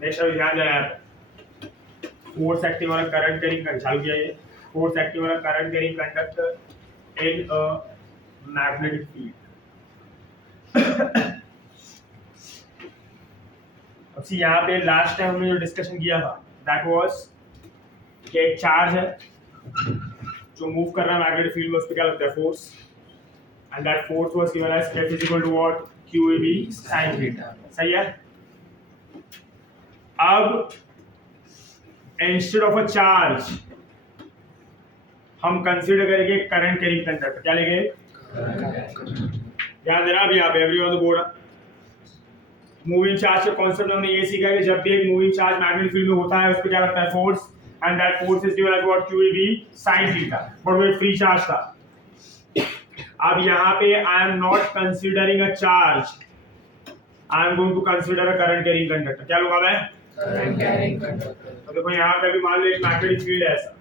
Next अभी ध्यान देना है, force acting on a current carrying चालू किया ये, force acting on a current carrying conductor in a magnetic field. अब सी यहाँ पे लास्ट टाइम हमने जो डिस्कशन किया था दैट वाज कि एक चार्ज है जो मूव कर रहा है मैग्नेटिक फील्ड में, उस पर क्या लगता है force, and that force was given as F is equal to what, QAB sin theta. सही है। अब इंस्टेड ऑफ अ चार्ज हम कंसीडर करेंगे करंट कैरिंग कंडक्टर। क्या लेंगे? ध्यान देना अभी यहाँ पे everyone on the board, moving charge के कॉन्सेप्ट हमने ये सीखा कि जब भी एक मूविंग चार्ज मैग्नेटिक फील्ड में होता है उस पर क्या लगता है force, and that force is given as what, QAB sin theta, but वो फ्री चार्ज था। अब यहाँ पे I am not considering a charge, I am going to consider a current carrying conductor. क्या लूंगा मैं? Current carrying conductor. तो देखो यहाँ पे भी मान लो एक मैग्नेटिक फील्ड है ऐसा,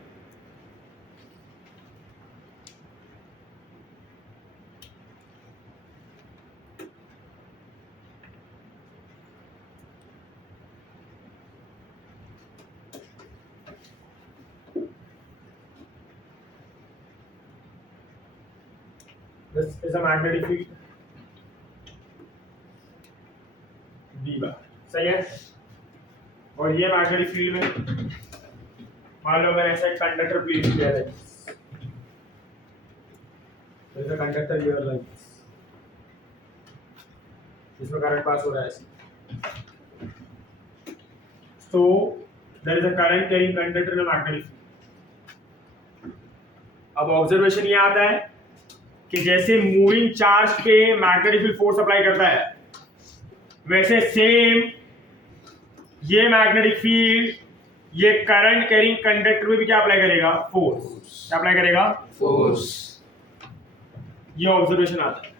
this is a magnetic field D बार। सही है। और ये मैग्नेटिक फील्ड में मान लो मैंने ऐसा एक कंडक्टर प्लेस किया है, there is a conductor here like this, इसमें करंट पास हो रहा है ऐसे, so there is a current carrying conductor in a magnetic field। अब ऑब्जर्वेशन ये आता है कि जैसे मूविंग चार्ज पे मैग्नेटिक फील्ड फोर्स अप्लाई करता है, वैसे सेम ये मैग्नेटिक फील्ड ये करंट कैरिंग कंडक्टर में भी क्या अप्लाई करेगा? फोर्स। क्या अप्लाई करेगा? फोर्स। ये ऑब्जर्वेशन आता है।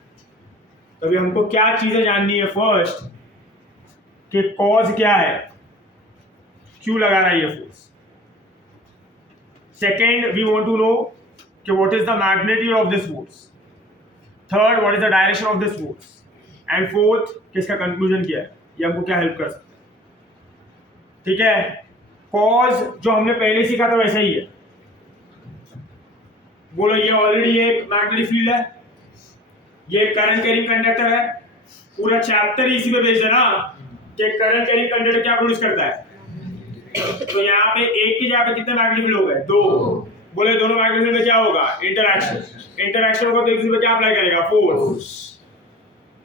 तो अभी हमको क्या चीजें जाननी है? फर्स्ट कि कॉज क्या है, क्यों लगा रहा है ये force. Second we want to know कि what is the magnitude of this force. Third what is the direction of this force. And fourth किसका कंक्लूजन क्या है, ये हमको क्या हेल्प कर सकता है। ठीक है। कॉज जो हमने पहले सीखा था वैसा ही है। बोलो ये ऑलरेडी एक मैग्नेटिक फील्ड है, ये करंट कैरिंग कंडक्टर है, पूरा चैप्टर इसी पे बेस्ड है ना कि करंट कैरिंग कंडक्टर क्या प्रोड्यूस करता है। तो यहाँ पे एक की जगह पे कितने मैग्नेटिक फील्ड हो गए? दो। बोले दोनों मैग्नेटिक फील्ड में क्या होगा? इंटरैक्शन होगा, तो एक दूसरे पे क्या अप्लाई करेगा? फोर्स।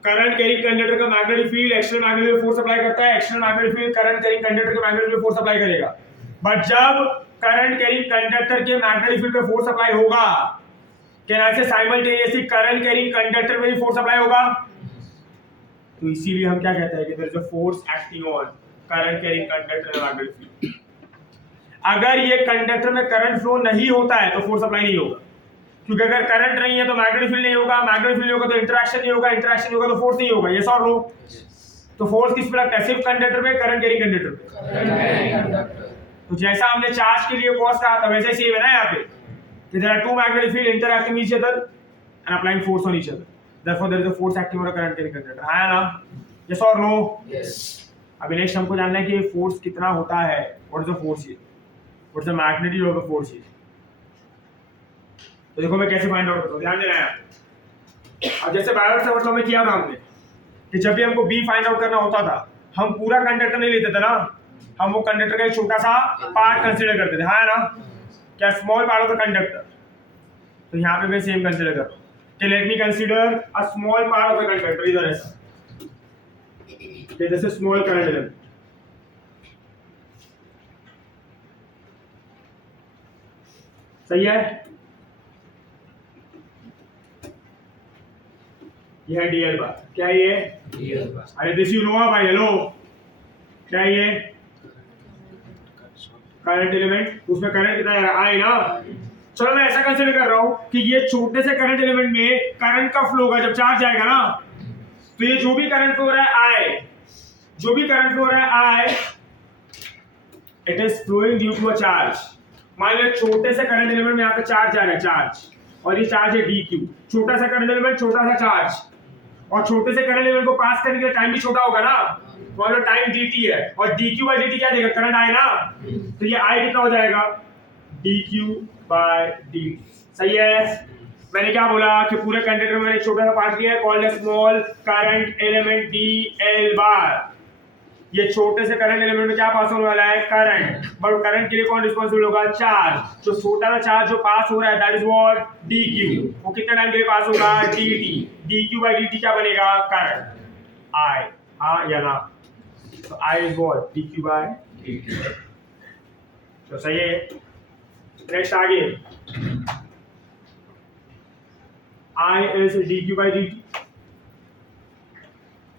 करंट कैरिंग कंडक्टर का magnetic field external magnetic force apply करता है, external magnetic field current carrying conductor का मैग्नेटिक फोर्स अप्लाई करेगा। बट जब करंट कैरिंग कंडक्टर के मैग्नेटिक फील्ड पे फोर्स अप्लाई होगा, क्या ऐसे साइमल्टेनियसली करंट कैरिंग कंडक्टर में भी फोर्स अप्लाई होगा? तो इसीलिए हम क्या कहते हैं कि there is a force acting on current carrying conductor and magnetic field. अगर ये कंडक्टर में करंट फ्लो नहीं होता है तो फोर्स अप्लाई नहीं होगा, क्योंकि अगर करंट नहीं है तो मैग्नेटिक फील्ड नहीं होगा, मैग्नेटिक फील्ड नहीं होगा तो इंटरैक्शन नहीं होगा, इंटरैक्शन नहीं होगा तो फोर्स नहीं होगा। यस और नो? तो फोर्स किस पे लगता है? सिर्फ कंडक्टर पे, करंट कैरिंग कंडक्टर पे। तो जैसा हमने चार्ज के लिए कॉस कहा था वैसे ही है ना यहाँ पे कि there are two magnetic field interacting each other and applying force on each other, therefore there is a force acting on a current carrying conductor. है ना? यस और नो? यस। अभी नेक्स्ट हमको जानना है कि फोर्स कितना होता है, what is the force here, what is the magnitude of the force here. तो देखो मैं कैसे फाइंड आउट करता हूँ, ध्यान देना है। अब जैसे बायोट सेवर्ट लॉ में किया था हमने कि जब भी हमको बी फाइंड आउट करना होता था हम पूरा कंडक्टर नहीं लेते थे ना, हम वो कंडक्टर का एक छोटा सा पार्ट कंसीडर करते थे। हाँ ना? क्या small part of the conductor. तो यहाँ पे मैं सेम कंसीडर कर रहा हूँ कि let me consider a small part of the conductor. इधर ऐसा कि जैसे स्मॉल करंट एलिमेंट, सही है। ये है डीएल बार। क्या है ये? डीएल बार। अरे दिस यू नो भाई, हेलो। क्या है ये? Current element. उसमें करंट कितना आए ना। चलो मैं ऐसा कंसीडर कर रहा हूं कि ये छोटे से करंट एलिमेंट में करंट का फ्लो होगा जब चार्ज आएगा ना, तो ये जो भी करंट फ्लो हो रहा है आए, जो भी करंट फ्लो हो रहा है आए, it is flowing due to a charge. मान लो छोटे से करंट एलिमेंट में यहाँ पे चार्ज आ रहा है, चार्ज, और ये चार्ज है dq। छोटा सा करंट एलिमेंट, छोटा सा चार्ज, और छोटे से करंट एलिमेंट को पास करने के लिए टाइम भी छोटा होगा ना, मान लो टाइम dt है और dq by dt क्या देगा, करंट आए ना, तो ये I कितना हो जाएगा, dq by dt। सही है। मैंने क्या बोला कि पूरे कंडक्टर में एक छोटा सा पार्ट लिया है called small current element dl बार। ये छोटे से करंट एलिमेंट में क्या पास होने वाला है, करंट। बट करंट के लिए कौन रिस्पांसिबल होगा, चार्ज। जो छोटा सा चार्ज जो पास हो रहा है दैट इज व्हाट, dq। वो कितने टाइम के लिए पास होगा, dt। dq by dt क्या बनेगा, करंट I। हाँ या ना, तो I is what, dq by dt। तो सही है। नेक्स्ट आगे, I is dq by dt।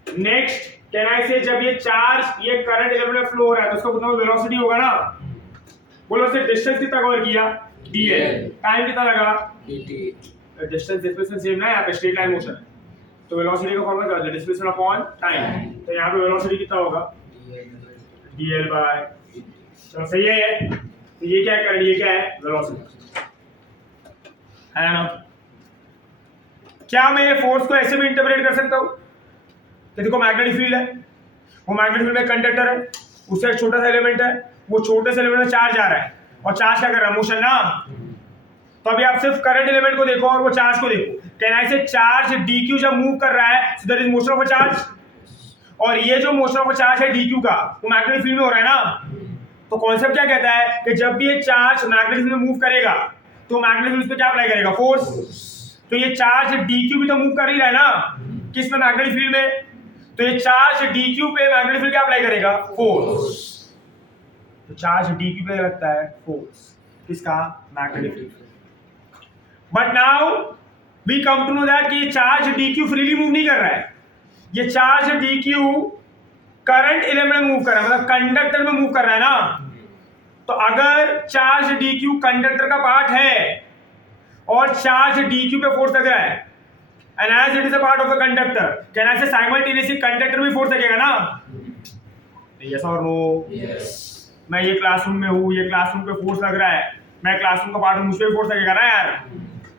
Next can I से, जब ये चार्ज ये करंट एलिमेंट में फ्लो हो रहा है तो उसका कितना वेलोसिटी होगा ना, बोलो से डिस्टेंस कितना कवर किया, dl। टाइम कितना लगा, dt। डिस्टेंस डिस्प्लेसमेंट सेम ना, यहाँ पे स्ट्रेट लाइन मोशन है, तो वेलोसिटी का फॉर्मूला क्या होता है, डिस्प्लेसमेंट अपॉन टाइम। तो यहाँ पे वेलोसिटी कितना होगा, dl बाय। चलो सही है। तो ये क्या है, करंट, ये क्या है, वेलोसिटी है ना। क्या मैं ये फोर्स को ऐसे भी इंटरप्रेट कर सकता हूँ कि देखो मैग्नेटिक फील्ड है, वो मैग्नेटिक फील्ड में कंडक्टर है, उससे एक छोटा सा एलिमेंट है, वो छोटे से एलिमेंट में चार्ज आ रहा है और चार्ज क्या कर रहा है, मोशन ना। तो अभी आप सिर्फ करंट एलिमेंट को देखो और वो चार्ज को देखो। कैन आई से चार्ज dq जब मूव कर रहा है so there is motion of a charge, और ये जो मोशन ऑफ अ चार्ज है dq का वो मैग्नेटिक फील्ड में हो रहा है ना। तो कॉन्सेप्ट क्या कहता है कि जब भी ये चार्ज मैग्नेटिक फील्ड में मूव करेगा तो मैग्नेटिक फील्ड पे क्या अप्लाई करेगा, फोर्स। तो ये चार्ज dq भी तो मूव कर ही रहा है ना, किस में, मैग्नेटिक फील्ड में। तो ये चार्ज dq पे मैग्नेटिक फील्ड क्या अप्लाई करेगा, फोर्स। तो चार्ज dq पे लगता है फोर्स, किसका, magnetic field. But now we come to know that कि ये चार्ज dq फ्रीली मूव नहीं कर रहा है, ये चार्ज dq करंट एलिमेंट में मूव कर रहा है, मतलब कंडक्टर में मूव कर रहा है ना। तो अगर चार्ज dq कंडक्टर का पार्ट है और चार्ज dq पे फोर्स लग रहा है and as it is a part of the conductor, can I say simultaneously conductor भी फोर्स लगेगा ना, yes or no? yes। मैं ये क्लासरूम में हूँ, ये क्लासरूम पे फोर्स लग रहा है, मैं क्लासरूम का पार्ट हूँ, मुझ पे फोर्स लगेगा ना यार।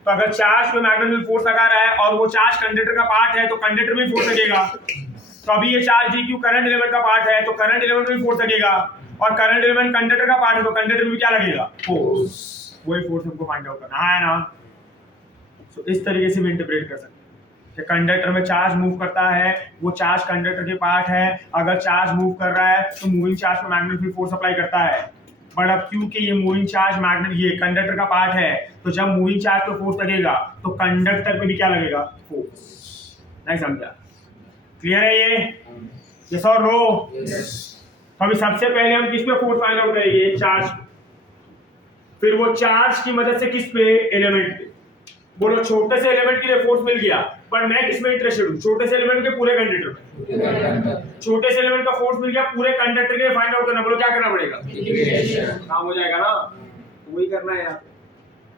तो अगर चार्ज पे मैग्नेटिक फोर्स लगा रहा है और वो चार्ज कंडक्टर का पार्ट है तो कंडक्टर में फोर्स लगेगा। तो अभी ये चार्ज dq करंट एलिमेंट का पार्ट है तो करंट एलिमेंट में फोर्स लगेगा, और करंट एलिमेंट कंडक्टर का पार्ट है तो कंडक्टर में क्या लगेगा, फोर्स। वही फोर्स हमको फाइंड आउट करना है ना। तो इस तरीके से भी इंटरप्रेट कर सकते हैं कि कंडक्टर में चार्ज मूव करता है, वो चार्ज कंडक्टर के पार्ट है, अगर चार्ज मूव कर रहा है तो मूविंग चार्ज पर मैग्नेटिक फोर्स अप्लाई करता है। बट अब क्योंकि ये मूविंग चार्ज मैग्नेट ये कंडक्टर का पार्ट है तो जब मूविंग चार्ज पे फोर्स लगेगा तो कंडक्टर पे भी क्या लगेगा, फोर्स। नहीं समझा, क्लियर है ये, यस और नो? तो अभी सबसे पहले हम किस पे फोर्स फाइंड आउट करेंगे, चार्ज। फिर वो चार्ज की मदद से किस पे, एलिमेंट पे। बोलो छोटे से एलिमेंट के लिए फोर्स मिल गया, पर मैं किसमें इंटरेस्टेड हूँ, छोटे से एलिमेंट के पूरे कंडक्टर में। छोटे से एलिमेंट का फोर्स मिल गया, पूरे कंडक्टर के लिए फाइंड आउट करना। बोलो क्या करना पड़ेगा, काम हो जाएगा ना, वही करना है यहाँ पे।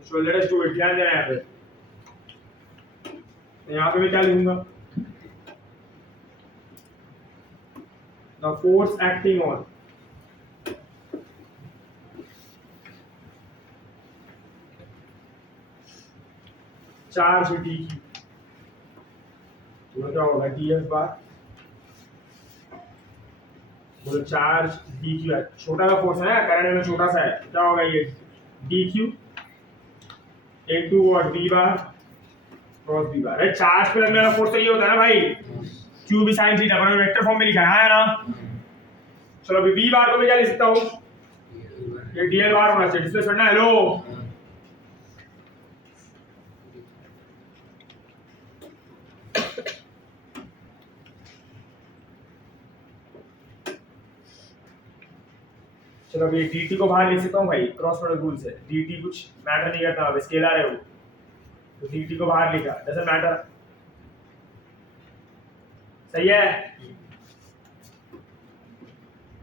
So let us do it, ध्यान देना है यहाँ पे। यहाँ पे मैं क्या लिखूंगा, the force acting on charge dq, तो क्या होगा, ds बार। बोलो चार्ज dq है, छोटा सा फोर्स है, करंट में छोटा सा है, क्या होगा ये, dq इनटू और v बार क्रॉस v बार। अरे चार्ज पे लगने वाला फोर्स तो ये होता है ना भाई, q भी sin थीटा, पर वेक्टर फॉर्म में लिखा है ना। चलो अभी v बार को मैं क्या लिख सकता हूँ, ये dl बार होना चाहिए, डिस्प्लेसमेंट ना, हेलो। चलो अभी dt को बाहर लिख सकता हूँ भाई, क्रॉस प्रोडक्ट रूल से। dt कुछ मैटर नहीं करता, अब स्केलर है वो, तो dt को बाहर लिखा, डजंट मैटर। सही है।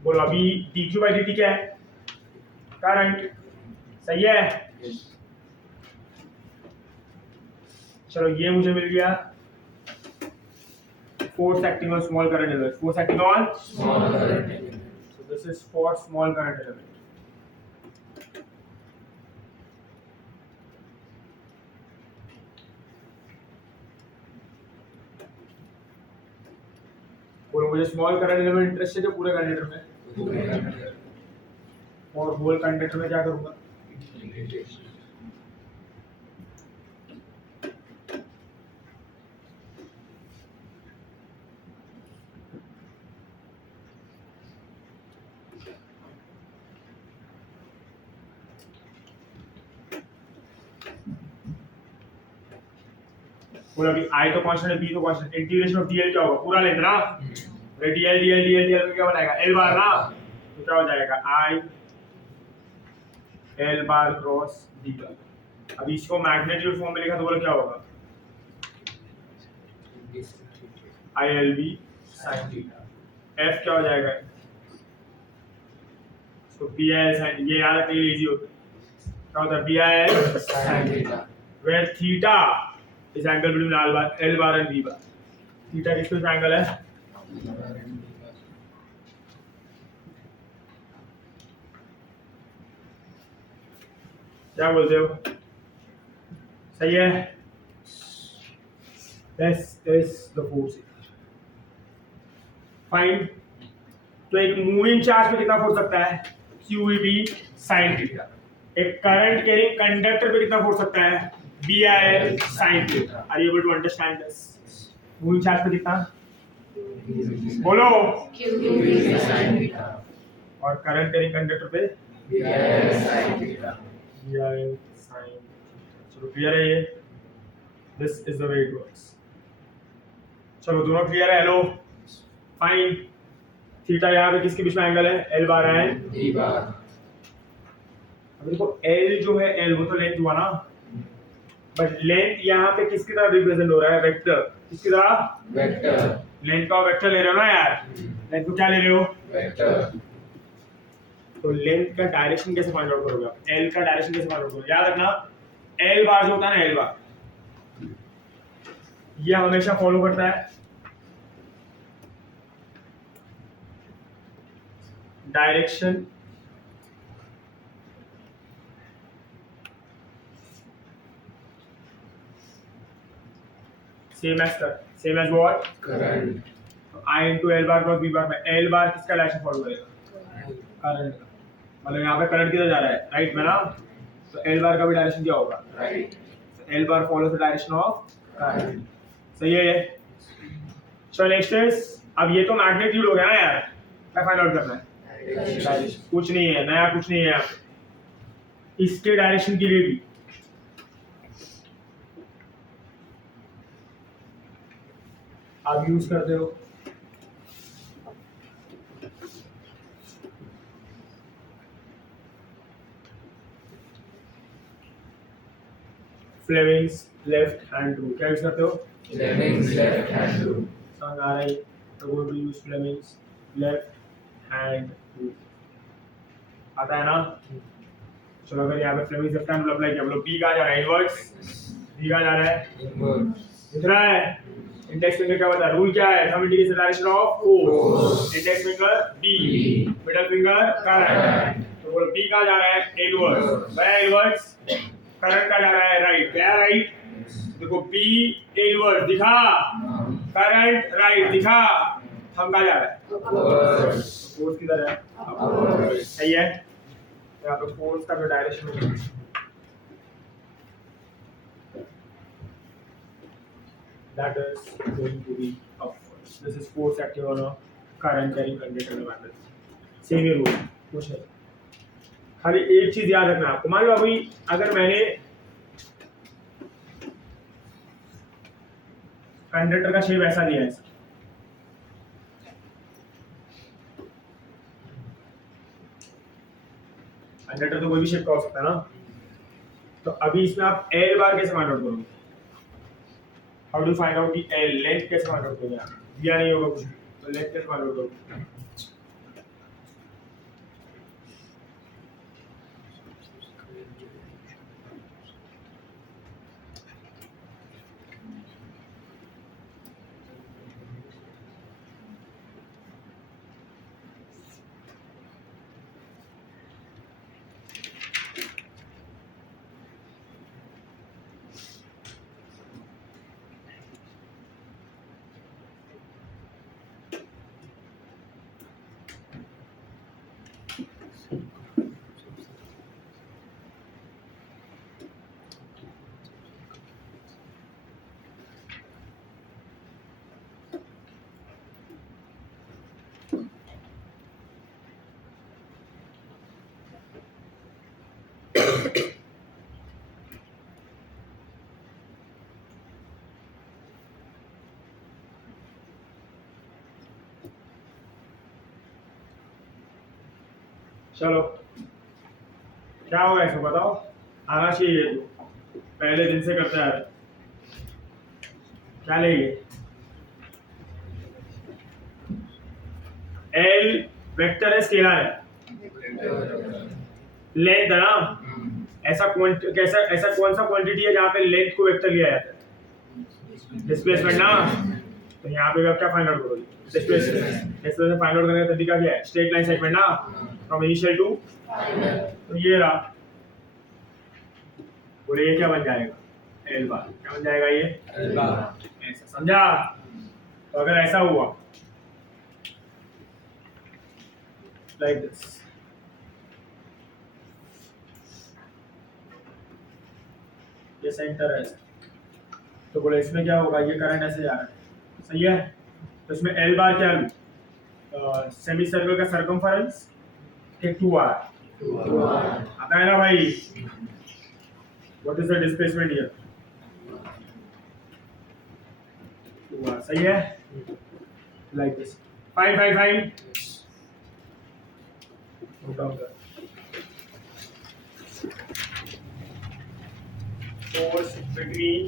बोलो अभी dq by dt क्या है, करंट। सही है। चलो ये मुझे मिल गया force acting on small current element, force acting on small current element. So this is for small current element. बोलो मुझे स्मॉल करंट एलिमेंट इंटरेस्टेड है पूरे कंडक्टर में, और होल कंडक्टर में क्या करूंगा? बोला कि आई तो कांस्टेंट है, बी तो कांस्टेंट, इंटीग्रेशन ऑफ डीएल क्या होगा? पूरा लेते ना, डीएल डीएल डीएल डीएल क्या बनाएगा? एल बार ना, तो क्या हो जाएगा? I L bar cross D बार। अब इसको मैग्नीट्यूड फॉर्म में लिखा तो बोला क्या होगा? I L B sine theta. F क्या हो जाएगा? तो बी आई एल साइन, ये याद रखने के लिए इजी होता है। क्या होता है? B I L sine theta, where theta is angle between L bar and B bar. Theta किसके बीच एंगल है? क्या बोलते हो? सही है? This is the force. Find. तो एक मूविंग चार्ज पे कितना फोर्स सकता है? QEB sin theta. एक करंट कैरिंग कंडक्टर पे कितना फोर्स सकता है? BIL sin theta. Are you able to understand this? Moving charge पे कितना? बोलो। QEB sin theta. और करंट कैरिंग कंडक्टर पे? BIL sin theta. BIL sin theta. चलो क्लियर है ये? This is the way it works. चलो दोनों क्लियर है? Hello fine. थीटा यहाँ पे किसके बीच में एंगल है? एल बार एंड डी बार। अब देखो एल जो है, एल वो तो लेंथ हुआ ना, बट लेंथ यहाँ पे किसकी तरह रिप्रेजेंट हो रहा है? वेक्टर। किसकी तरह? वेक्टर। लेंथ का वेक्टर ले रहे हो ना यार? लेंथ को क्या ले रहे हो? वेक्टर। तो लेंथ का डायरेक्शन कैसे फाइंड आउट करोगे आप? एल का डायरेक्शन कैसे फाइंड आउट करोगे? याद रखना एल बार जो होता है ना, एल बार ये हमेशा फॉलो करता है direction same as what? Current. I into L bar cross B bar में एल बार किसका डायरेक्शन फॉलो करेगा? करंट का। मतलब यहाँ पे करंट किधर जा रहा है? राइट में ना, तो एल बार का भी डायरेक्शन क्या होगा? Right. L bar follows the direction of current. सही है ये? चलो नेक्स्ट इज, अब ये तो मैग्नीट्यूड हो गया ना यार, क्या फाइंड आउट करना है? डायरेक्शन। कुछ नहीं है नया, कुछ नहीं है यहाँ पे। इसके डायरेक्शन के लिए भी आप यूज करते हो फ्लेमिंग्स लेफ्ट हैंड रूल। क्या यूज करते हो? Fleming's left hand rule. समझ आ रही? तो वो भी use Fleming's left hand rule. आता है ना? चलो अगर यहाँ पे Fleming's left hand rule apply किया, बोलो बी कहाँ जा रहा है? इनवर्स। बी कहाँ जा रहा है? इनवर्स। दिख रहा है? इंडेक्स फिंगर क्या बता रहा है? रूल क्या है? Thumb indicates the direction of force. Index finger B, middle finger current. तो बोलो बी कहाँ जा रहा है? इनवर्स। वह इनवर्स। करंट का जा रहा है राइट। क्या राइट? देखो बी इनवर्स दिखा, करंट राइट दिखा, हम कहाँ जा रहा है? फोर्स किधर है? सही है? यहाँ पे फोर्स का जो डायरेक्शन है that is going to be upwards. This is force acting on a current carrying conductor magnet. Same he rule कुछ है। खाली एक चीज याद रखना आपको, मान लो अभी अगर मैंने कंडक्टर का शेप ऐसा दिया है, कंडक्टर तो कोई भी शेप का हो सकता है ना, तो अभी इसमें आप एल बार कैसे फाइंड आउट करोगे? How do find out the L? Length कैसे फाइंड आउट करोगे? दिया नहीं होगा कुछ, तो लेंथ कैसे फाइंड आउट करोगे? चलो क्या होगा इसको बताओ, आना चाहिए तो पहले दिन से करते आ रहे, क्या लेंगे? एल वेक्टर है, स्केलर है, लेंथ है ना, ऐसा कौन सा क्वांटिटी है जहाँ पे लेंथ को वेक्टर लिया जाता है? डिस्प्लेसमेंट ना, तो यहाँ पे आप क्या फाइंड आउट करोगे? डिस्प्लेसमेंट फाइंड आउट करने का तरीका क्या है? स्ट्रेट लाइन सेगमेंट ना, फ्रॉम इनिशियल टू, तो ये रहा, बोले ये क्या बन जाएगा? एल बार। क्या बन जाएगा ये? एल बार। ऐसा समझा? तो अगर ऐसा हुआ लाइक दिस, ये सेंटर है, तो बोले इसमें क्या होगा? ये करंट ऐसे जा रहा है, सही है, तो इसमें एल बार क्या लूं? सेमी सर्कल का सरकमफेरेंस के 2r आता है ना भाई? What is the displacement here? 2r, सही है, like this, fine fine fine, note down कर, force between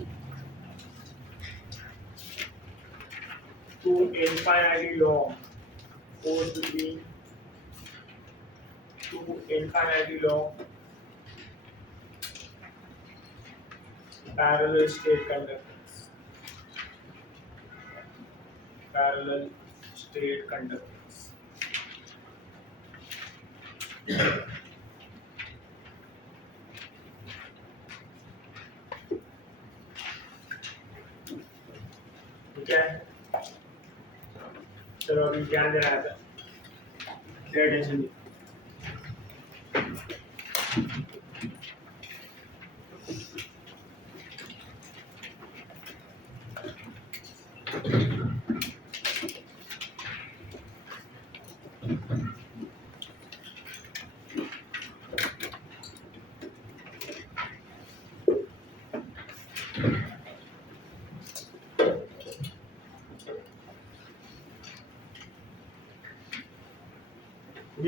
two infinitely long, force between two infinitely long parallel state conductors, parallel state conductors. ठीक है, चलो अभी ध्यान देना है, टेंशन नहीं।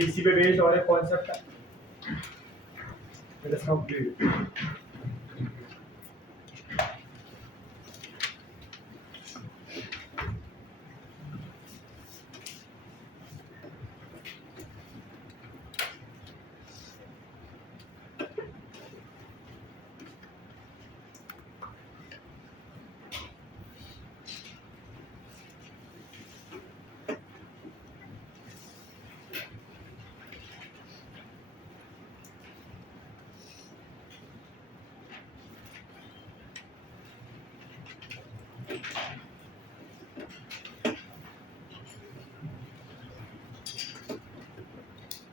इसी पे बेस्ड और एक कॉन्सेप्ट है, लेट्स कंप्लीट।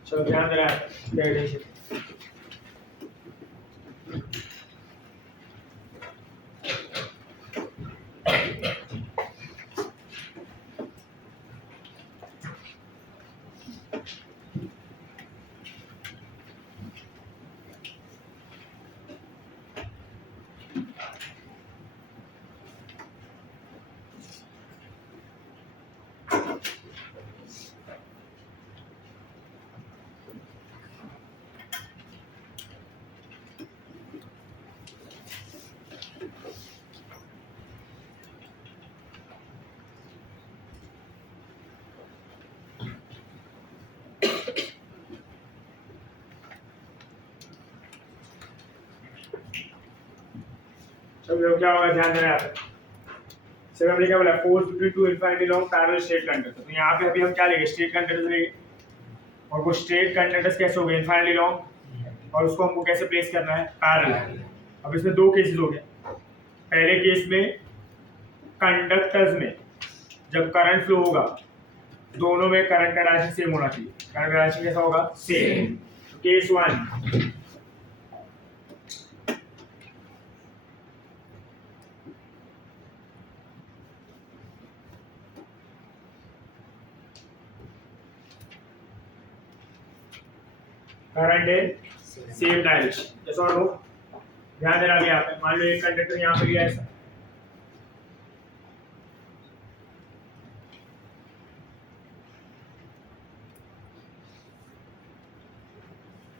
चलो ध्यान देना है, टेंशन। चलो क्या होगा, ध्यान देना है। सेवन हमने क्या बोला? Force between two infinity long parallel straight conductor, तो यहाँ पे अभी हम क्या लेंगे? स्ट्रेट कंडक्टर्स लेंगे, और वो स्ट्रेट कंडक्टर्स कैसे हो गए? इनफिनिटली लॉन्ग, और उसको हमको कैसे प्लेस करना है? पैरेलल। अब इसमें दो केसेस हो गए। पहले केस में कंडक्टर्स में जब करंट फ्लो होगा, दोनों में करंट का डायरेक्शन सेम होना चाहिए। करंट का डायरेक्शन कैसा होगा? Same. Case one, current in same direction. Yes और नो? ध्यान देना भी यहाँ पे, मान लो एक कंडक्टर यहाँ पे लिया ऐसा,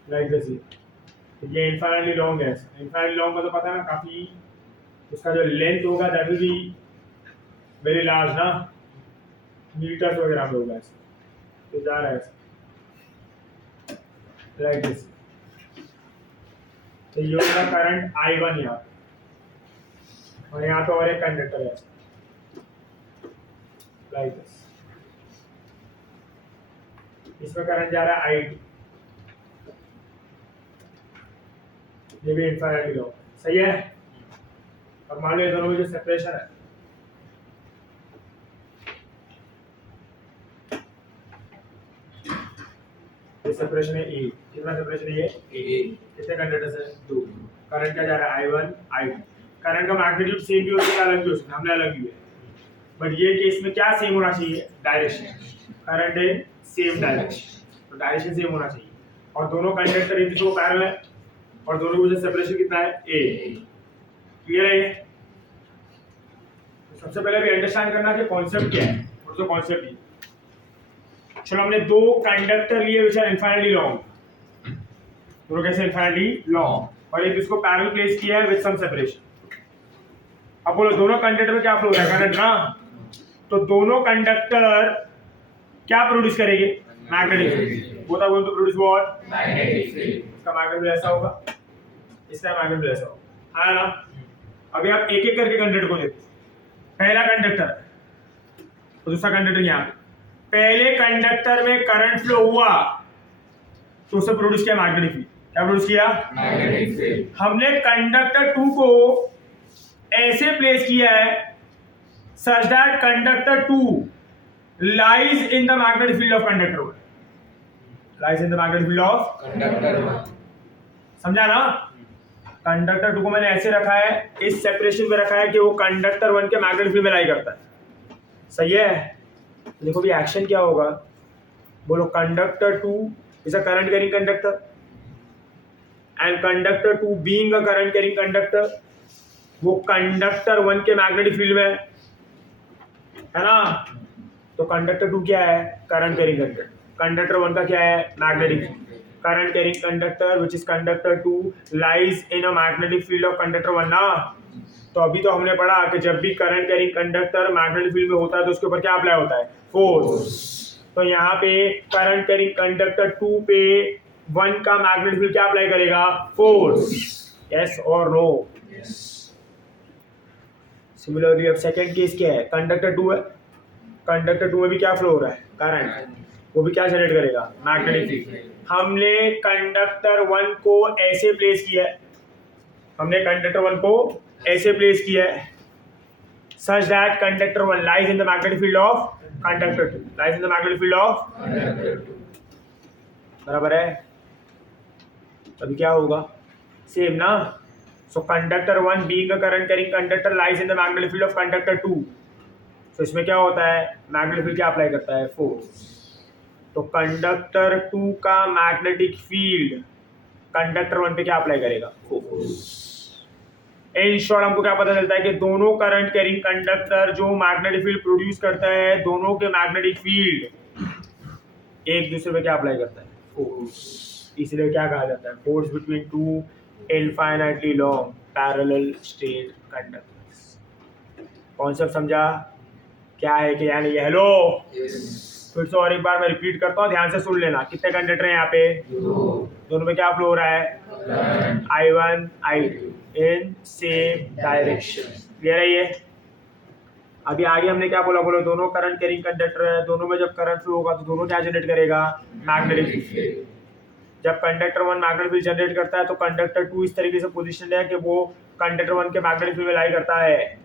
लाइक दिस। ये इनफाइनाइटली लॉन्ग है। इनफाइनाइटली लॉन्ग का तो पता है ना, काफी उसका जो लेंथ होगा that will be very large ना, मीटर्स वगैरह में होगा ऐसा। तो जा रहा है ऐसा लाइक दिस। तो ये होगा करंट I1 यहाँ पे, और यहाँ पे और एक कंडक्टर है लाइक दिस। इसमें करंट जा रहा है I2, ये भी इनफाइनाइटली लॉन्ग, सही है। और मान लो ये दोनों में जो सेपरेशन है, ये सेपरेशन है E। कितना सेपरेशन है ये? कितने कंडक्टर्स है? 2। करंट क्या जा रहा है? I1 I2। करंट का मैग्नीट्यूड सेम भी हो सकता है, अलग भी हो सकता है, हमने अलग लिया है। बट ये केस में क्या सेम होना चाहिए? Direction. Current in same direction, तो डायरेक्शन सेम होना चाहिए। और दोनों कंडक्टर एक दूसरे को पैरेलल है, और दोनों के बीच सेपरेशन कितना है? A। क्लियर है ये? सबसे पहले भी अंडरस्टैंड करना कि कॉन्सेप्ट क्या है, और तो कॉन्सेप्ट ही। चलो, हमने दो कंडक्टर लिए विच आर इनफाइनाइटली लॉन्ग, दोनों कैसे? इनफाइनाइटली लॉन्ग, और एक इसको पैरेलल प्लेस किया है विद सम सेपरेशन। अब बोलो दोनों कंडक्टर में क्या फ्लो हो रहा है? करंट ना। तो दोनों कंडक्टर क्या प्रोड्यूस करेंगे? Magnetic field. Both are going to produce what? Magnetic field. इसका मैग्नेटिक फील्ड ऐसा होगा, इसका मैग्नेटिक फील्ड ऐसा होगा, है ना। अभी आप एक एक करके कंडक्टर को देखो। पहला कंडक्टर और दूसरा कंडक्टर यहाँ पे। पहले कंडक्टर में करंट फ्लो हुआ तो उसे प्रोड्यूस किया मैग्नेटिक फील्ड। क्या प्रोड्यूस किया? Magnetic field. हमने कंडक्टर 2 को ऐसे प्लेस किया है such that conductor 2 lies in the magnetic field of conductor 1, lies in the magnetic field of conductor 1। समझा ना? कंडक्टर 2 को मैंने ऐसे रखा है, इस सेपरेशन में रखा है कि वो कंडक्टर 1 के मैग्नेटिक फील्ड में लाई करता है, सही है। देखो भी एक्शन क्या होगा, बोलो conductor 2 is a current carrying conductor and conductor 2 being a current carrying conductor, वो कंडक्टर 1 के मैग्नेटिक फील्ड में है ना। तो कंडक्टर 2 क्या है? Current carrying conductor. कंडक्टर 1 का क्या है? Magnetic field. Current carrying conductor which is conductor 2 lies in a magnetic field of conductor 1 ना। तो अभी तो हमने पढ़ा कि जब भी current carrying conductor magnetic field में होता है तो उसके ऊपर क्या अप्लाई होता है? फोर्स। तो यहाँ पे करंट कैरिंग कंडक्टर 2 पे 1 का मैग्नेटिक फील्ड क्या अप्लाई करेगा? फोर्स। यस और नो? सिमिलरली अब सेकंड केस क्या है? कंडक्टर 2 है, कंडक्टर 2 में भी क्या फ्लो हो रहा है? करंट, वो भी क्या जनरेट करेगा? Magnetic field. हमने कंडक्टर 1 को ऐसे प्लेस किया है, हमने कंडक्टर 1 को ऐसे प्लेस किया है such that conductor 1 lies in the magnetic field of conductor 2, lies in the magnetic field of conductor 2। बराबर है? अभी क्या होगा? सेम ना। So conductor 1 being a current carrying conductor lies in the magnetic field of conductor 2। तो इसमें क्या होता है? मैग्नेटिक फील्ड क्या अप्लाई करता है? फोर्स। तो कंडक्टर 2 का मैग्नेटिक फील्ड कंडक्टर 1 पे क्या अप्लाई करेगा? फोर्स। इन शॉर्ट हमको क्या पता चलता है कि दोनों करंट कैरिंग कंडक्टर जो मैग्नेटिक फील्ड प्रोड्यूस करता है, दोनों के मैग्नेटिक फील्ड एक दूसरे पे क्या अप्लाई करता है? फोर्स। इसलिए क्या कहा जाता है? Force between two infinitely long parallel straight conductors. Concept समझा क्या है कि यानी ये? हेलो, फिर से और एक बार मैं रिपीट करता हूँ, ध्यान से सुन लेना। कितने कंडक्टर हैं यहाँ पे? दोनों में क्या फ्लो हो रहा है? I1 I2 in same direction. Clear है ये? अभी आगे हमने क्या बोला? बोलो दोनों करंट कैरिंग कंडक्टर है, दोनों में जब करंट फ्लो होगा तो दोनों क्या जनरेट करेगा? Magnetic field. जब कंडक्टर 1 मैग्नेटिक फील्ड जनरेट करता है तो कंडक्टर 2 इस तरीके से पोजीशन है कि वो कंडक्टर 1 के मैग्नेटिक फील्ड में लाई करता है,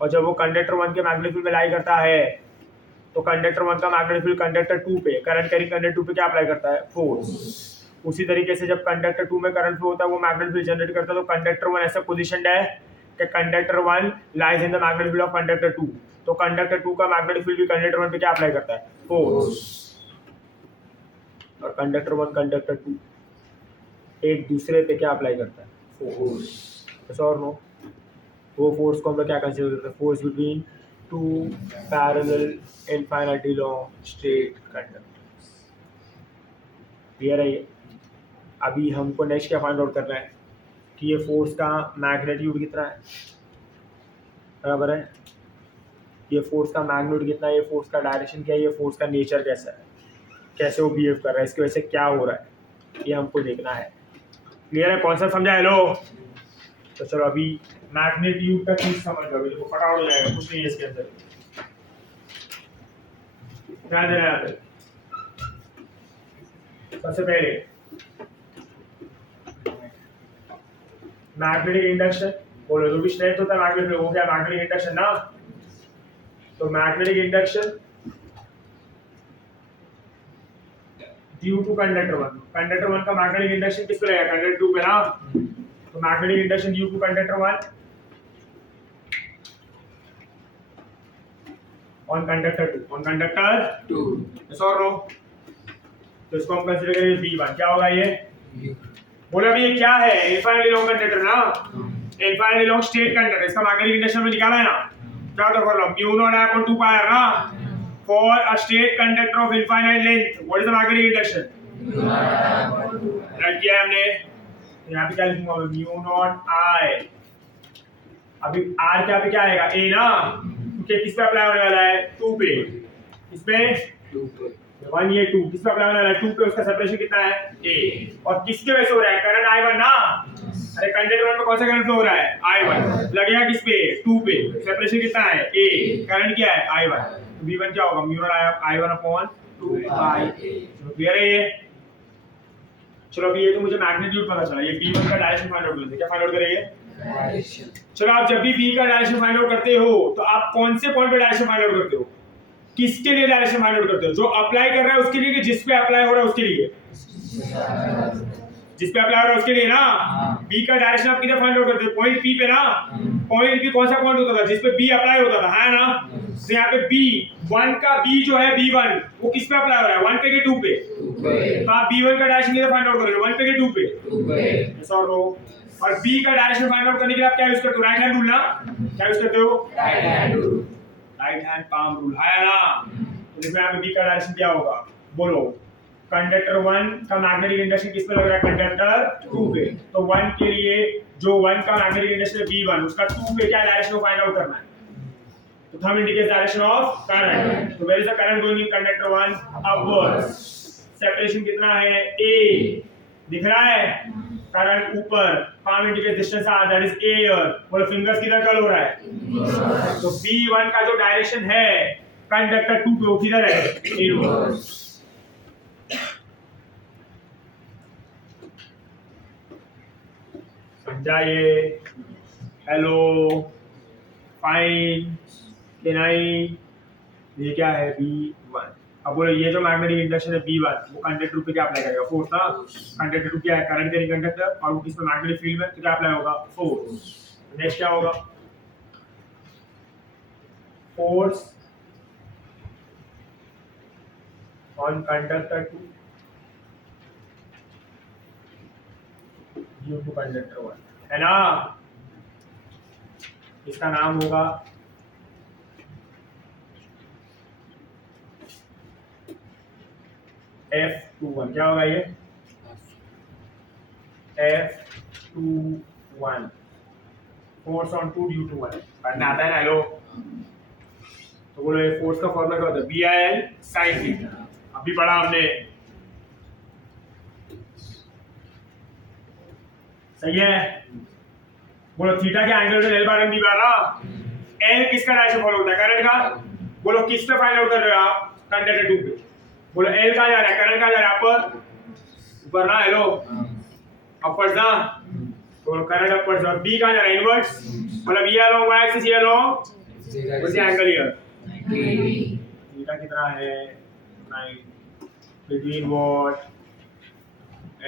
और जब वो कंडक्टर 1 के मैग्नेटिक फील्ड में लाई करता है तो कंडक्टर 1 का मैग्नेटिक फील्ड कंडक्टर 2 पे, करंट कैरिंग कंडक्टर 2 पे क्या अप्लाई करता है? फोर्स। उसी तरीके से जब कंडक्टर 2 में करंट फ्लो होता है, वो मैग्नेटिक फील्ड जनरेट करता है, तो कंडक्टर 1 ऐसा पोजीशनड है कि conductor 1 lies in the magnetic field of conductor 2। तो कंडक्टर 2 का मैग्नेटिक फील्ड भी कंडक्टर 1 पे क्या अप्लाई करता है? फोर्स। और कंडक्टर 1 कंडक्टर 2 एक दूसरे पे क्या अप्लाई करता है, फोर्स और नो। वो फोर्स को हम लोग क्या कंसिडर करते हैं, force between two parallel infinitely long straight conductors. Clear है ये। अभी हमको नेक्स्ट क्या फाइंड आउट करना है कि ये फोर्स का मैग्नीट्यूड कितना है, बराबर है। ये फोर्स का मैग्नीट्यूड कितना है, ये फोर्स का डायरेक्शन क्या है, ये फोर्स का नेचर कैसा है, कैसे वो बिहेव कर रहा है, इसकी वजह से क्या हो रहा है, ये हमको देखना है। क्लियर है, कॉन्सेप्ट समझा है लो। तो चलो अभी मैग्नीट्यूड का चीज समझ लो, देखो फटाफट हो जाएगा, कुछ नहीं है इसके अंदर। ध्यान देना यहाँ पे। सबसे पहले मैग्नेटिक इंडक्शन बोलो, जो भी स्ट्रेंथ होता है मैग्नेटिक, वो क्या मैग्नेटिक इंडक्शन ना। तो magnetic induction due to conductor 1, conductor 1 का मैग्नेटिक इंडक्शन किस पे रहेगा, कंडक्टर 2 पे ना। तो magnetic induction due to conductor 1 on conductor 2, on conductor 2, yes और नो। तो इसको हम कंसीडर करेंगे V1। क्या होगा ये, बोलो अभी ये क्या है, इनफाइनाइटली लॉन्ग कंडक्टर ना, इनफाइनाइटली लॉन्ग स्ट्रेट कंडक्टर, इसका मैग्नेटिक इंडक्शन में निकाला है ना। क्या होता है formula, mu naught I upon 2 pi r ना। For a straight conductor of infinite length what is the magnetic induction, right किया हमने। यहाँ पे क्या लिखूंगा मैं, म्यू नॉट आई, अभी आर क्या पे क्या आएगा, ए ना, क्योंकि किस पे अप्लाई होने वाला है, 2 पे, किस पे 2 पे, 1 ये 2 किस पे अप्लाई होने वाला है, 2 पे, उसका सेपरेशन कितना है, ए। और किसके वजह से हो रहा है, करंट I1 ना। अरे कंडक्टर 1 में कौन सा करंट फ्लो हो रहा है, I1, लगेगा किस पे, 2 पे, सेपरेशन कितना है, ए, करंट क्या है, I1। तो V1 क्या होगा, म्यू नॉट I1 अपॉन 2 पाई ए। क्लियर है ये। चलो अभी ये तो मुझे मैग्नीट्यूड पता चला, ये V1 का डायरेक्शन फाइंड आउट करते हैं। क्या फाइंड आउट करेंगे, डायरेक्शन। चलो आप जब भी V का डायरेक्शन फाइंड आउट करते हो तो आप कौन से पॉइंट पे डायरेक्शन फाइंड आउट करते हो, किसके लिए डायरेक्शन फाइंड आउट करते हो, जो अप्लाई कर रहा है उसके लिए कि जिस पे अप्लाई हो रहा है उसके लिए, जिस पे अप्लाई हो रहा है उसके लिए ना। B का डायरेक्शन आप किधर फाइंड आउट करते हो, पॉइंट P पे ना। पॉइंट P कौन सा पॉइंट होता था, जिस पे B अप्लाई होता था, है ना। तो यहाँ पे B1 का B जो है B1 वो किस पे अप्लाई हो रहा है, 1 पे के 2 पे, तो आप B1 का डायरेक्शन किधर फाइंड आउट करोगे, 1 पे के 2 पे, यस और नो। और B का डायरेक्शन फाइंड आउट करने के लिए आप क्या यूज करते हो, राइट हैंड रूल ना। क्या यूज करते हो, right hand rule, right hand palm rule, है ना। तो इसमें यहाँ पे B का डायरेक्शन क्या होगा, बोलो कंडक्टर 1 का मैग्नेटिक इंडक्शन किस पे लग रहा है, कंडक्टर 2 पे। तो 1 के लिए जो 1 का मैग्नेटिक इंडक्शन है V1, उसका 2 पे क्या डायरेक्शन फाइंड आउट करना है। तो thumb indicates direction of current, तो where is the current going in conductor 1, upwards. Separation कितना है, A, दिख रहा है, करंट ऊपर, palm indicates distance r, that is air. बोलो फिंगर्स किधर कर्ल हो रहा है, तो V1 का जो डायरेक्शन है कंडक्टर 2 पे वो किधर है, इनवर्स। समझा ये, हेलो, फाइन, केनाइन, ये क्या है V1। अब बोलो ये जो मैग्नेटिक इंडक्शन है V1 वो कंडक्टर 2 पे क्या अप्लाई करेगा, फोर्स ना। कंडक्टर 2 क्या है, करंट कैरिंग कंडक्टर, और इसमें मैग्नेटिक फील्ड में तो क्या अप्लाई होगा, फोर्स। नेक्स्ट क्या होगा, force on conductor 2 due to conductor 1, है ना। इसका नाम होगा F21। क्या होगा ये, F21, force on 2 due to 1। पढ़ना आता है ना, हेलो। तो बोलो ये फोर्स का फॉर्मूला क्या होता है, BIL sin थीटा, अभी पढ़ा हमने, सही है। बोलो थीटा के एंगल से L बार M D बार ना। L किसका डायरेक्शन फॉलो होता है, करंट का। बोलो किस पे फाइंड आउट कर रहे हो आप, कंडक्टर 2 पे। बोलो L कहाँ जा रहा है, करंट कहाँ जा रहा है, अपर, ऊपर ना, हेलो, अपवर्ड्स ना। बोलो करंट अपवर्ड्स, और B कहाँ जा रहा है, इनवर्स, मतलब ये अलोंग y एक्सिस, ये अलोंग उसी एंगल हियर। थीटा कितना है, 9 between what,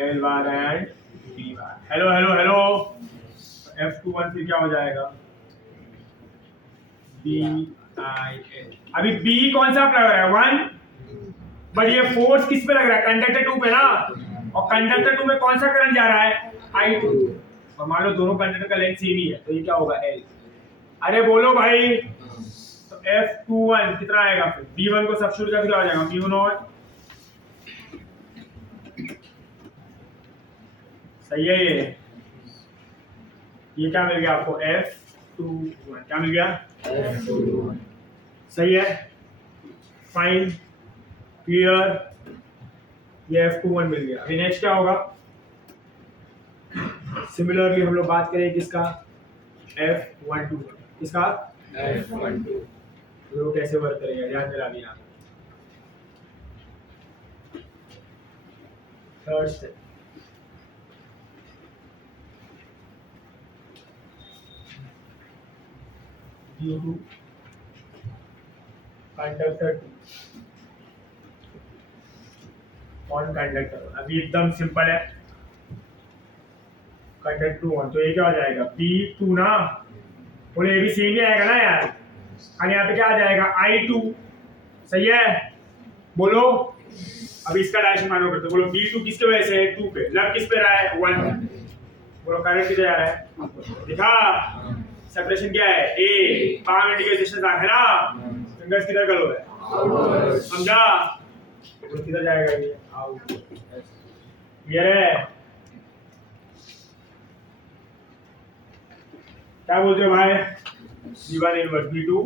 L bar and B bar. Hello hello hello, F21 फिर क्या हो जाएगा, BIL। अभी B कौन सा अप्लाई हो रहा है, 1, बट ये फोर्स किस पे लग रहा है, कंडक्टर 2 पे ना। और कंडक्टर 2 में कौन सा करंट जा रहा है? I2। और मान लो दोनों कंडक्टर का लेंथ सेम ही है, तो ये क्या होगा? L। अरे बोलो भाई, तो F21 कितना आएगा? फिर B1 को सब्स्टिट्यूट करके क्या हो जाएगा? B1 सही है। ये क्या मिल गया आपको? F21 क्या मिल गया? F21 सही है। फाइन, क्लियर, ये F21 मिल गया। अभी नेक्स्ट क्या होगा? सिमिलरली हम लोग बात करें किसका? F12। किसका? F12। तो कैसे वर्क करेगा ध्यान दिला दिया। Third step, due to conductor 2 on conductor. अभी एकदम सिंपल है, कंडक्टर 2 ऑन, तो ये क्या हो जाएगा? B2 ना, बोले ये भी सेम ही आएगा ना यार। और यहाँ पे क्या आ जाएगा? I2। सही है, बोलो। अभी इसका डायरेक्शन मालूम करते, बोलो B2 किसके वजह से है? 2 पे। लग किस पे रहा है? 1। बोलो करंट किधर जा रहा है? दिखा, सेपरेशन क्या है? A। पाम इंडिकेशन दाग है ना, फिंगर्स किधर करो है? समझा? तो किधर जाएगा ये? आउट। क्लियर है? क्या बोलते हो भाई? B1 inverse B2।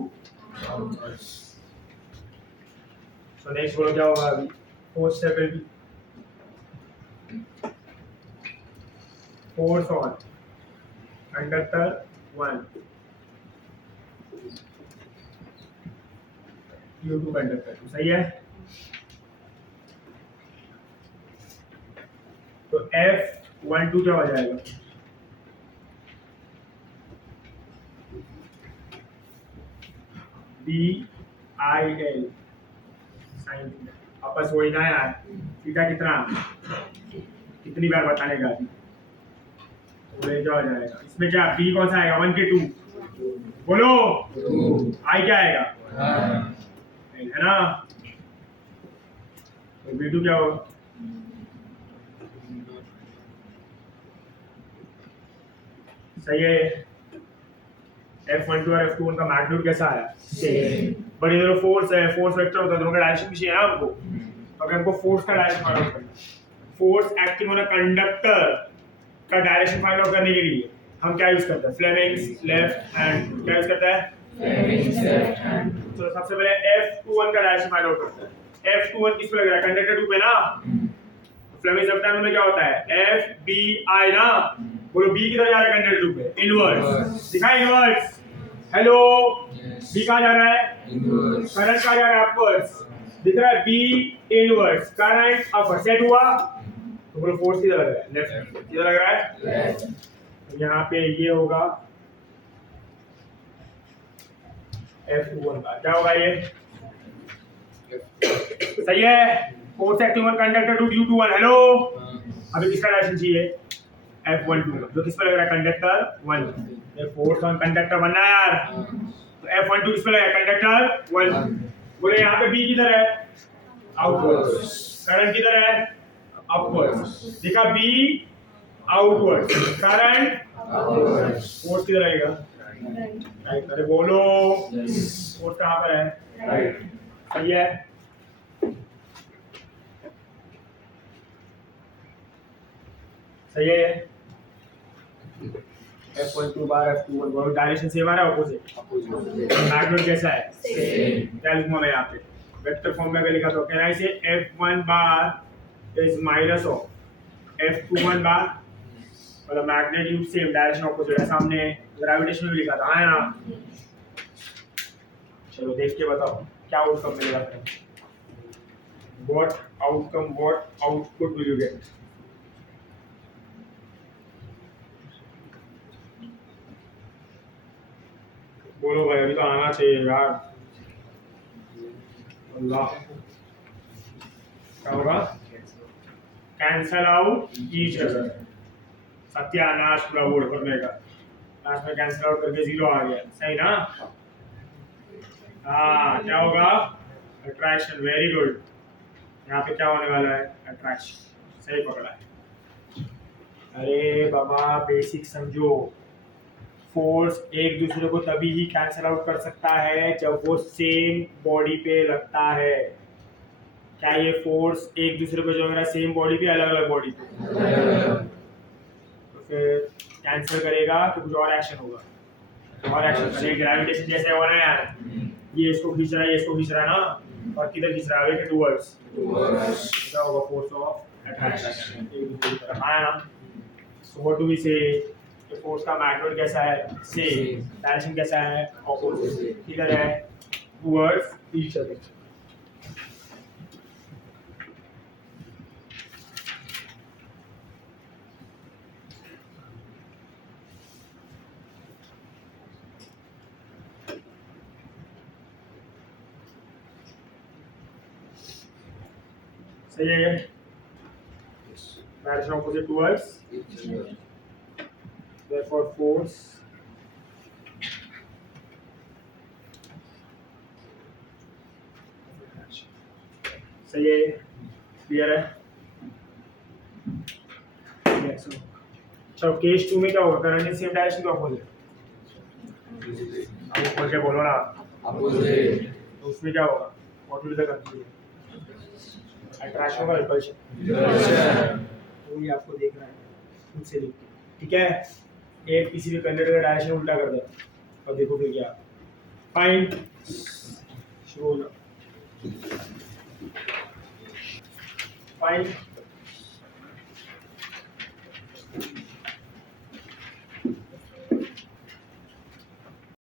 तो नेक्स्ट बोलो क्या होगा? अभी fourth step will be force on conductor 1 Q2 conductor 2। सही है, तो F12 क्या हो जाएगा? BIL sine theta. आपस वही ना यार, थीटा कितना, कितनी बार बताने का? तो ये क्या हो जाएगा? इसमें क्या B कौन सा आएगा? 1 के 2? बोलो। I क्या आएगा? है ना, तो B2 क्या होगा? सही है। F12 और F21 का मैग्नीट्यूड कैसा है? सेम। बट इधर फोर्स है, फोर्स वेक्टर होता है, दोनों का डायरेक्शन भी चाहिए ना हमको। अगर हमको फोर्स का डायरेक्शन फाइंड आउट करना है, force acting on a conductor का डायरेक्शन फाइंड आउट करने के लिए हम क्या यूज करते हैं? Fleming's left hand. क्या यूज करता है? Fleming's left hand. तो सबसे पहले F21 का डायरेक्शन फाइंड आउट करते हैं। F21 किस पे लग रहा है? कंडक्टर 2 पे ना। फ्लेमिंग्स लेफ्ट हैंड में क्या होता है? FBI ना। बोलो B किधर जा रहा है? कंडक्टर 2 पे इनवर्स। दिखा इनवर्स। हेलो, B कहाँ जा रहा है? इनवर्स। करंट कहाँ जा रहा है? अपवर्ड्स। दिख रहा है? B inverse, current upward. Set हुआ, तो बोलो फोर्स किधर लग रहा है? लेफ्ट। किधर लग रहा है? लेफ्ट। यहाँ पे ये होगा F21 का। क्या होगा ये? सही है। Force acting on conductor 2 due to 1। Hello, अभी किसका डायरेक्शन चाहिए? F12 जो किस पे लग रहा है? कंडक्टर 1। ये फोर्स ऑन कंडक्टर 1 ना यार, तो F12 किस पे लग रहा है? कंडक्टर 1। बोले यहाँ पे B किधर है? आउटवर्ड्स। करंट किधर है? अपवर्ड्स। दिखा B outwards, current upwards. Force किधर आएगा? राइट। अरे बोलो, फोर्स कहाँ पर है? राइट। सही है। सही है। F12 बार F21 बोलो, डायरेक्शन सेम आ रहा है? अपोजिट। मैग्नीट्यूड कैसा है? सेम। क्या लिखूंगा मैं यहाँ पे? वेक्टर फॉर्म में अगर लिखा तो कैन आई से F1 bar is minus of F21 बार, मतलब मैग्नीट्यूड सेम, डायरेक्शन अपोजिट है। सामने ग्रेविटेशन में लिखा था, है ना? चलो देख के बताओ क्या आउटकम मिलेगा। What outcome, what output will you get? बोलो भाई, अभी तो आना चाहिए यार। अल्लाह, क्या होगा? Cancel out each other. सत्यानाश पूरा वोट करने का, लास्ट में कैंसल आउट करके 0 आ गया। सही ना? हाँ, क्या होगा? अट्रैक्शन। Very good. यहाँ पे क्या होने वाला है? अट्रैक्शन। सही पकड़ा है। अरे बाबा बेसिक समझो, फोर्स एक दूसरे को तभी ही कैंसिल आउट कर सकता है जब वो सेम बॉडी पे लगता है। क्या ये फोर्स एक दूसरे पे जो है सेम बॉडी पे अलग अलग बॉडी पे, तो फिर कैंसिल करेगा तो कुछ और एक्शन होगा, और एक्शन करेगा। ग्रेविटेशन जैसे हो रहा है यार, ये इसको खींच रहा है, ये इसको खींच रहा है ना, और किधर खींच रहा है, टुवर्ड्स, क्या होगा, फोर्स ऑफ अट्रैक्शन एक दूसरे की तरफ आया ना। सो व्हाट डू वी से, फोर्स का मैग्नेट कैसा है, सेम, डायरेक्शन कैसा है, ऑपोजिट, किधर है, टुवर्ड्स ईच अदर। सही है ये, direction opposite towards therefore force सही है, क्लियर है। चलो केस 2 में क्या होगा, करंट इन सेम डायरेक्शन के ऑपोजिट, अब खोल के बोलो ना अपोजिट, तो उसमें क्या होगा, what will the conclusion, attraction और रिपल्शन, तो ये आपको देखना है खुद से लिख के, ठीक है। एक किसी भी कंडक्टर का डायरेक्शन उल्टा कर दो और देखो फिर क्या, फाइंड, शुरू हो जाओ, फाइंड